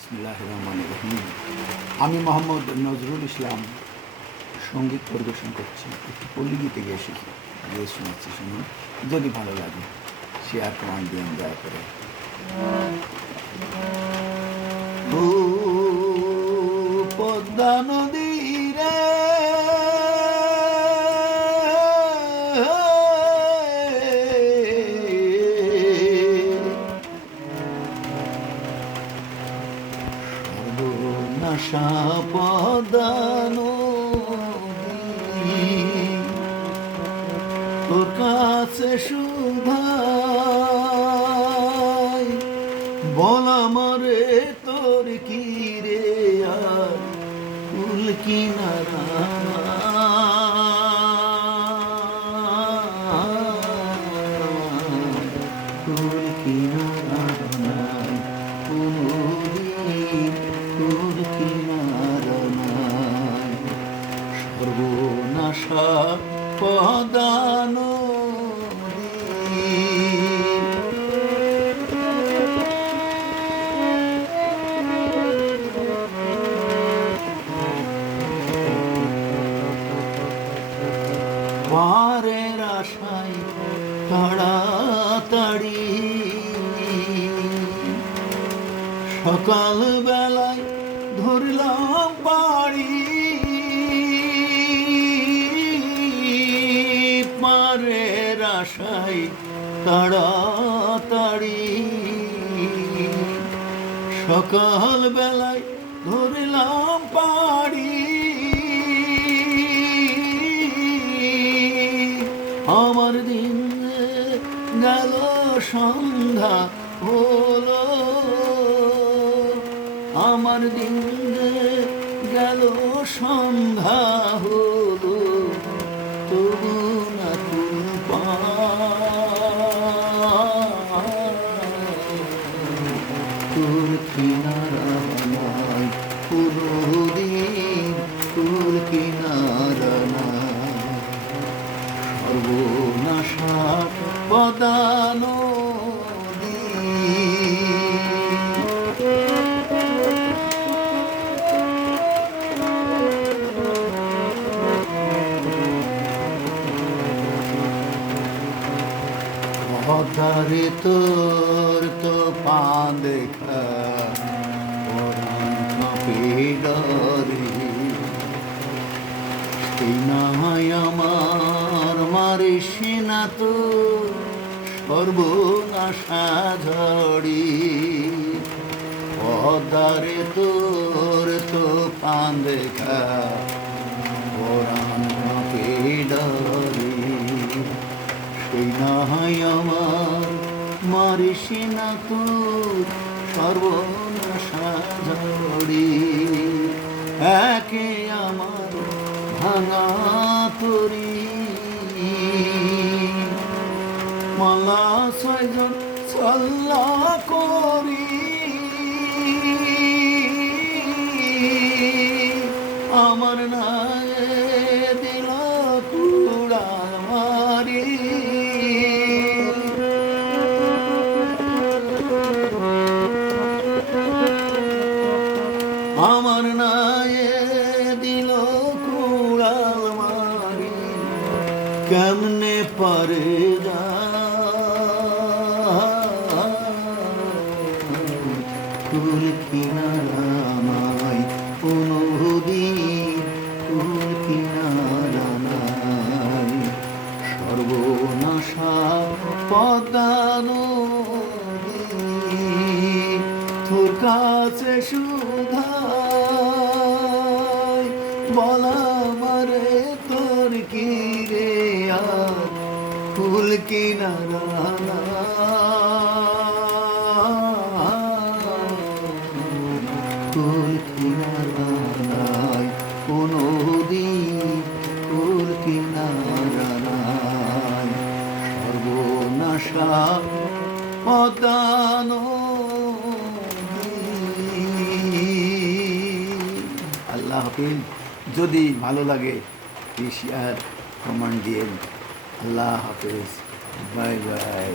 বিসমিল্লাহির রহমানির রহিম। আমি মোহাম্মদ নজরুল ইসলাম সঙ্গীত পরিবেশন করছি। একটি পল্লী গীতে গিয়ে এসেছি, গিয়ে শোনাচ্ছি, শুনুন। যদি ভালো লাগে শেয়ার কমেন্ট দিন দয়া করে। ও পদ্মা নদী রে, সর্বনাশা পদ্মা নদী, তোর কাছে শুধাই বল আমারে তোর কি রে আর কুল কিনারা, কুল কিনারা নাই কোনদিন, কুল কিনারা নাই। সর্বনাশা পদ্মা নদী, পারের আশায় তাড়াতাড়ি সকাল বেলায় ধরলাম বাড়ি, পারের আশায় তাড়াতাড়ি সকাল বেলায় ধরলাম পাড়ি। আমার দিন গেল সন্ধ্যা হলো, আমার দিন গেল সন্ধ্যা হলো, তবু না তুল তোর কিনারা নাই কোনদিন, তোর কিনারা নাই। সর্বনাশা পদ্মা নদী, পদ্মারে তোর তো পা দেখা পরাণ কাঁপে ডরে, সেই নাই আমার মারিস না তো সর্বনাশা ঝড়ি। পদ্মারে তোর তো পান দেখা পরাণ কাঁপে ডরে, সেই নাই আমার মারিস না তো সর্বনাশা ঝড়ি। একে আমার ভাঙা তরি মালা ছয়জন সাল্লা করি, আমার নায়ে দিল কুড়া মারি। আমার নায়ে দিল কুড়াল মারি, কেমনে পারে যা কুল কিনারা নাই কোনদিন, কুল কিনারা নাই। সর্বনাশা পদ্মা নদী, তোর কাছে শুধাই বল আমারে তোর কি রে আর কুল কিনারা নাই, কুল কিনারা নাই কোনদিন, কুল কিনারা নাই। সর্বনাশা পদ্মা নদী। আল্লাহ হাফিজ। যদি ভালো লাগে শেয়ার কমেন্ট দিন। আল্লাহ হাফিজ, বাই বাই।